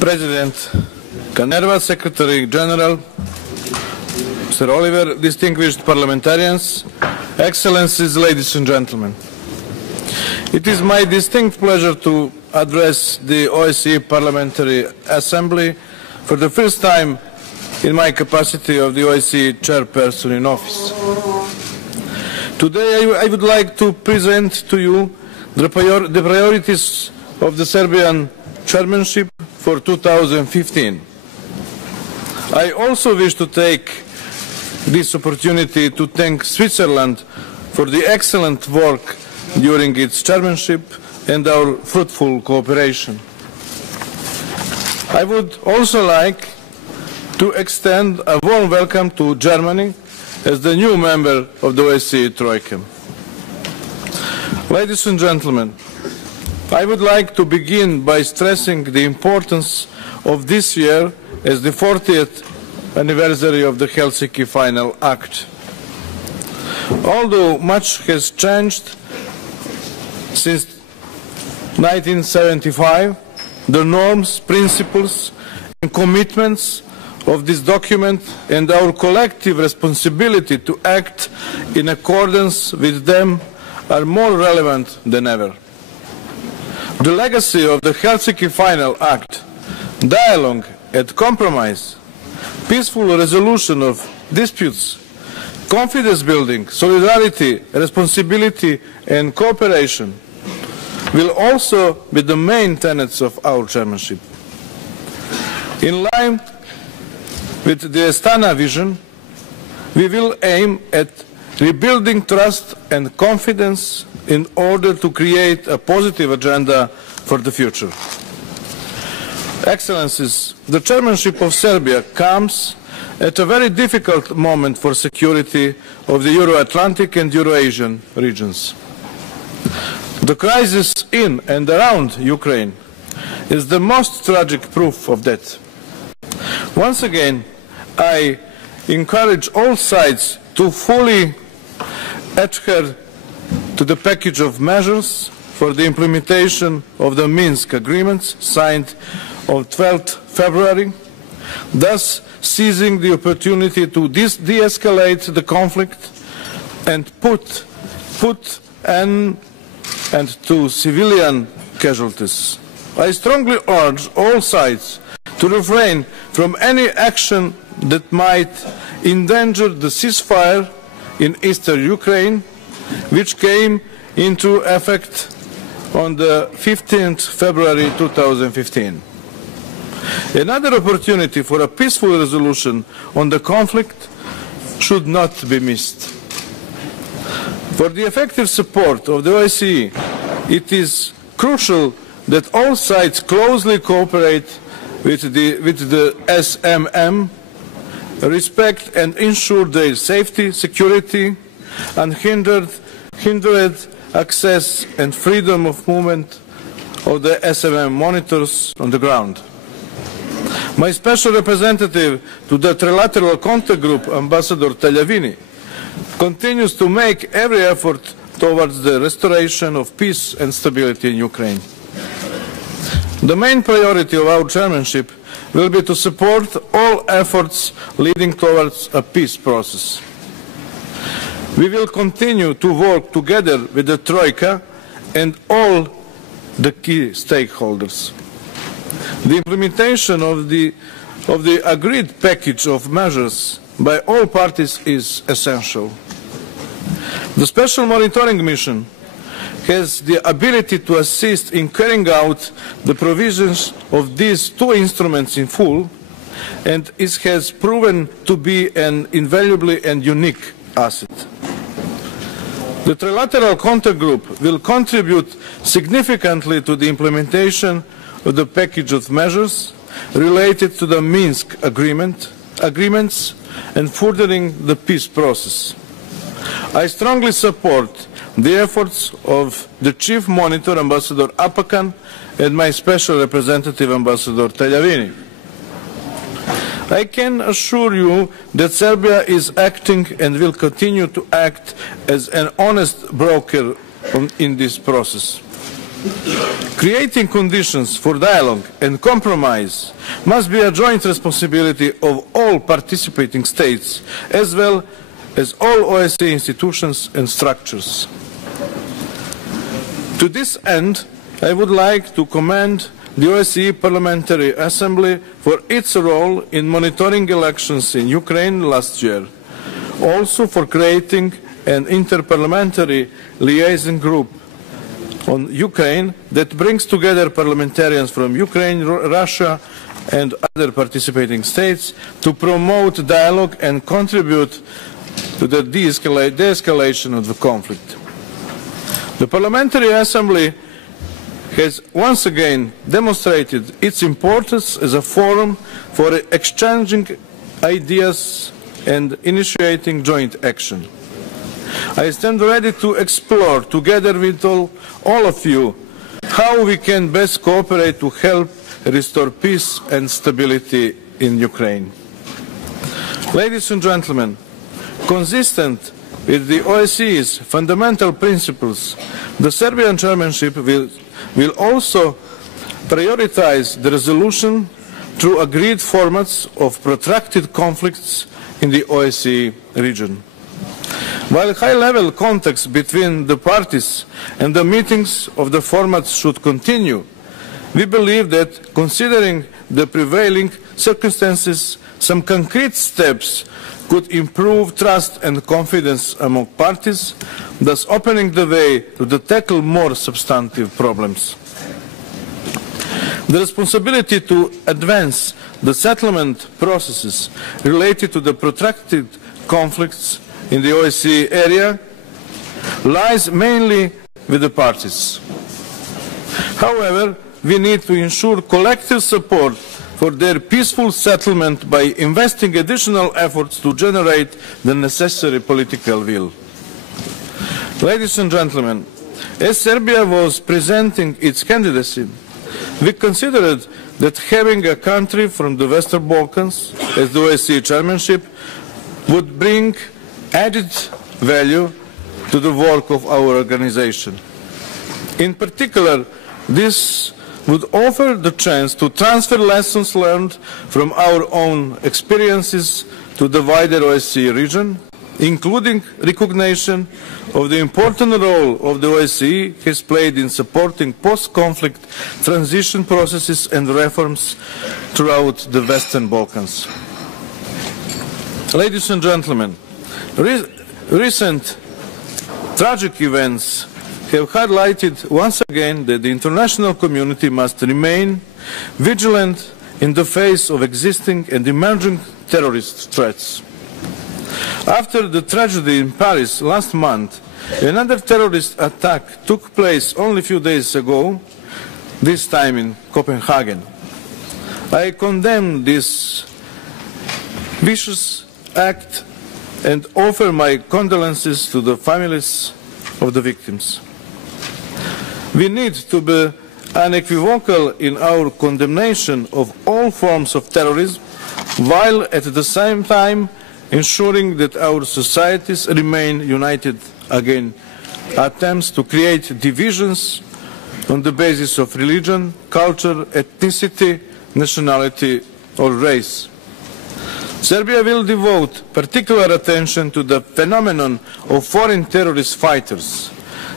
President Canerva, Secretary General, Sir Oliver, distinguished parliamentarians, Excellencies, ladies and gentlemen. It is my distinct pleasure to address the OSCE Parliamentary Assembly for the first time in my capacity of the OSCE Chairperson-in-Office. Today I would like to present to you the priorities of the Serbian chairmanship for 2015. I also wish to take this opportunity to thank Switzerland for the excellent work during its chairmanship and our fruitful cooperation. I would also like to extend a warm welcome to Germany as the new member of the OSCE Troika. Ladies and gentlemen, I would like to begin by stressing the importance of this year as the 40th anniversary of the Helsinki Final Act. Although much has changed since 1975, the norms, principles and commitments of this document and our collective responsibility to act in accordance with them are more relevant than ever. The legacy of the Helsinki Final Act, dialogue and compromise, peaceful resolution of disputes, confidence building, solidarity, responsibility and cooperation will also be the main tenets of our chairmanship. In line with the Astana vision, we will aim at rebuilding trust and confidence in order to create a positive agenda for the future. Excellencies, the chairmanship of Serbia comes at a very difficult moment for security of the Euro-Atlantic and Euro-Asian regions. The crisis in and around Ukraine is the most tragic proof of that. Once again, I encourage all sides to fully adhere to the package of measures for the implementation of the Minsk agreements signed on 12 February, thus seizing the opportunity to de-escalate the conflict and put an end to civilian casualties. I strongly urge all sides to refrain from any action that might endanger the ceasefire in eastern Ukraine, which came into effect on the 15th February 2015. Another opportunity for a peaceful resolution on the conflict should not be missed. For the effective support of the OSCE, it is crucial that all sides closely cooperate with the SMM, respect and ensure their safety, security, unhindered access and freedom of movement of the SMM monitors on the ground. My special representative to the Trilateral Contact Group, Ambassador Tagliavini, continues to make every effort towards the restoration of peace and stability in Ukraine. The main priority of our chairmanship will be to support all efforts leading towards a peace process. We will continue to work together with the Troika and all the key stakeholders. The implementation of the agreed package of measures by all parties is essential. The Special Monitoring Mission has the ability to assist in carrying out the provisions of these two instruments in full, and it has proven to be an invaluable and unique asset. The Trilateral Contact Group will contribute significantly to the implementation of the package of measures related to the Minsk agreements and furthering the peace process. I strongly support the efforts of the Chief Monitor, Ambassador Apakan, and my Special Representative, Ambassador Tagliavini. I can assure you that Serbia is acting and will continue to act as an honest broker in this process. Creating conditions for dialogue and compromise must be a joint responsibility of all participating states, as well as all OSCE institutions and structures. To this end, I would like to commend the OSCE Parliamentary Assembly for its role in monitoring elections in Ukraine last year, also for creating an interparliamentary liaison group on Ukraine that brings together parliamentarians from Ukraine, Russia and other participating states to promote dialogue and contribute to the de-escalation of the conflict. The Parliamentary Assembly has once again demonstrated its importance as a forum for exchanging ideas and initiating joint action. I stand ready to explore, together with all of you, how we can best cooperate to help restore peace and stability in Ukraine. Ladies and gentlemen, consistent with the OSCE's fundamental principles, the Serbian chairmanship will also prioritize the resolution through agreed formats of protracted conflicts in the OSCE region. While high-level contacts between the parties and the meetings of the formats should continue, we believe that, considering the prevailing circumstances, some concrete steps could improve trust and confidence among parties, thus opening the way to tackle more substantive problems. The responsibility to advance the settlement processes related to the protracted conflicts in the OSCE area lies mainly with the parties. However, we need to ensure collective support for their peaceful settlement by investing additional efforts to generate the necessary political will. Ladies and gentlemen, as Serbia was presenting its candidacy, we considered that having a country from the Western Balkans as the OSCE chairmanship would bring added value to the work of our organization. In particular, this would offer the chance to transfer lessons learned from our own experiences to the wider OSCE region, including recognition of the important role of the OSCE has played in supporting post-conflict transition processes and reforms throughout the Western Balkans. Ladies and gentlemen, recent tragic events have highlighted once again that the international community must remain vigilant in the face of existing and emerging terrorist threats. After the tragedy in Paris last month, another terrorist attack took place only a few days ago, this time in Copenhagen. I condemn this vicious act and offer my condolences to the families of the victims. We need to be unequivocal in our condemnation of all forms of terrorism, while at the same time ensuring that our societies remain united against attempts to create divisions on the basis of religion, culture, ethnicity, nationality or race. Serbia will devote particular attention to the phenomenon of foreign terrorist fighters,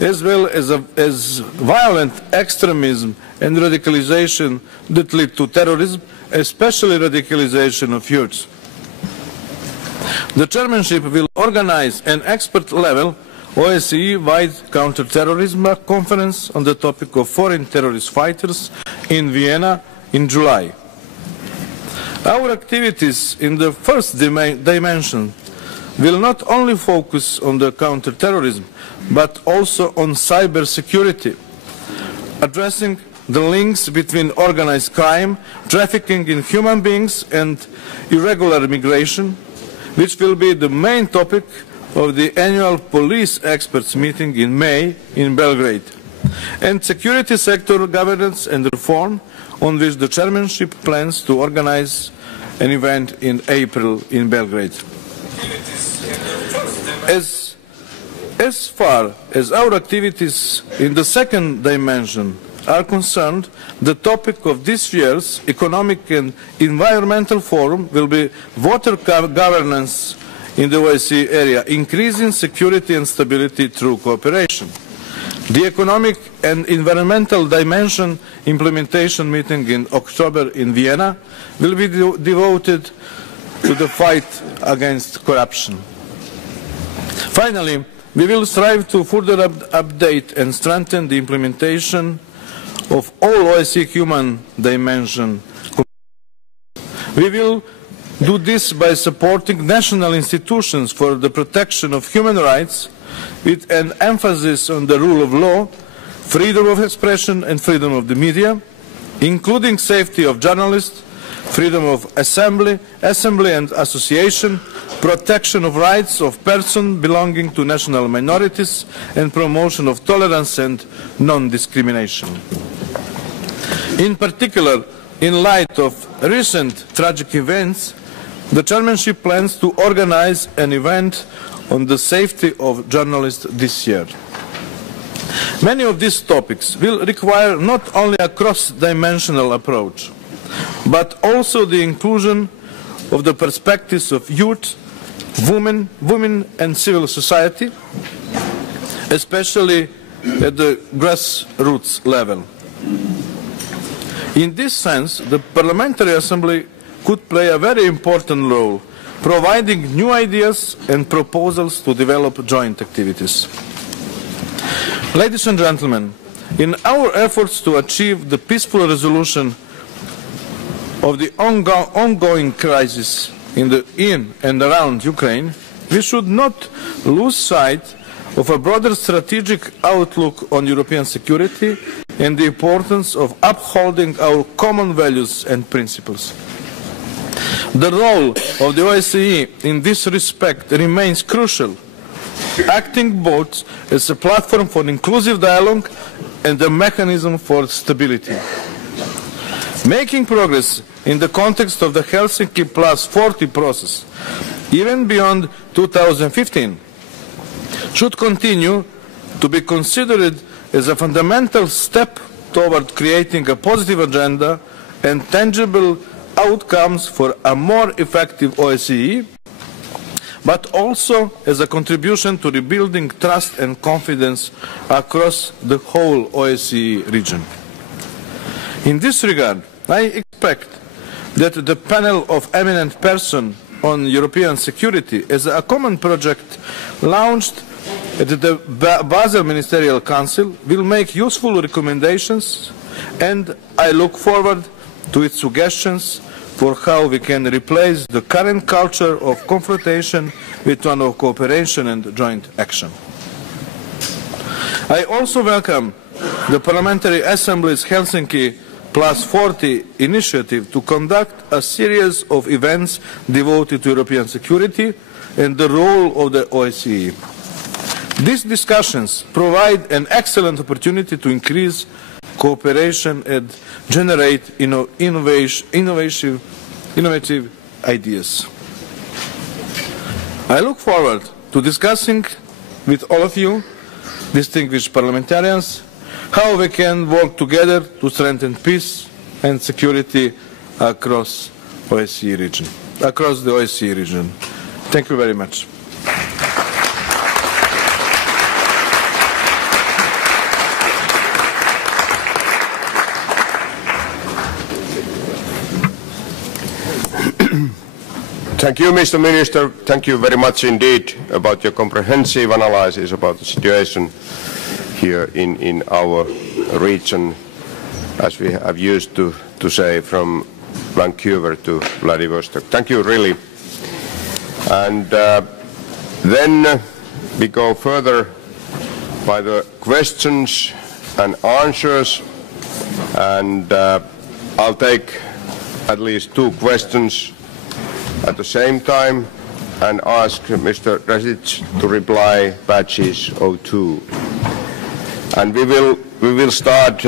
as well as violent extremism and radicalization that lead to terrorism, especially radicalization of youth. The chairmanship will organize an expert-level OSCE-wide counter-terrorism conference on the topic of foreign terrorist fighters in Vienna in July. Our activities in the first dimension will not only focus on the counter-terrorism, but also on cybersecurity, addressing the links between organized crime, trafficking in human beings and irregular migration, which will be the main topic of the annual police experts meeting in May in Belgrade, and security sector governance and reform, on which the chairmanship plans to organize an event in April in Belgrade. As As far as our activities in the second dimension are concerned, the topic of this year's Economic and Environmental Forum will be water governance in the OSCE area, increasing security and stability through cooperation. The Economic and Environmental Dimension implementation meeting in October in Vienna will be devoted to the fight against corruption. Finally, we will strive to further update and strengthen the implementation of all OSCE human dimension. We will do this by supporting national institutions for the protection of human rights, with an emphasis on the rule of law, freedom of expression and freedom of the media, including safety of journalists, freedom of assembly and association, protection of rights of persons belonging to national minorities, and promotion of tolerance and non-discrimination. In particular, in light of recent tragic events, the chairmanship plans to organize an event on the safety of journalists this year. Many of these topics will require not only a cross-dimensional approach, but also the inclusion of the perspectives of youth, women and civil society, especially at the grassroots level. In this sense, the Parliamentary Assembly could play a very important role, providing new ideas and proposals to develop joint activities. Ladies and gentlemen, in our efforts to achieve the peaceful resolution of the ongoing crisis in and around Ukraine, we should not lose sight of a broader strategic outlook on European security and the importance of upholding our common values and principles. The role of the OSCE in this respect remains crucial, acting both as a platform for inclusive dialogue and a mechanism for stability. Making progress in the context of the Helsinki Plus 40 process, even beyond 2015, should continue to be considered as a fundamental step toward creating a positive agenda and tangible outcomes for a more effective OSCE, but also as a contribution to rebuilding trust and confidence across the whole OSCE region. In this regard, I expect that the panel of eminent persons on European security as a common project launched at the Basel Ministerial Council will make useful recommendations, and I look forward to its suggestions for how we can replace the current culture of confrontation with one of cooperation and joint action. I also welcome the Parliamentary Assembly's Helsinki Plus 40 initiative to conduct a series of events devoted to European security and the role of the OSCE. These discussions provide an excellent opportunity to increase cooperation and generate innovative ideas. I look forward to discussing with all of you, distinguished parliamentarians, how we can work together to strengthen peace and security across the OSCE region. Thank you very much. Thank you, Mr. Minister. Thank you very much indeed about your comprehensive analysis about the situation here in our region, as we have used to say, from Vancouver to Vladivostok. Thank you, really. And then we go further by the questions and answers, and I'll take at least 2 questions at the same time and ask Mr. Dacic to reply batches 02. And we will start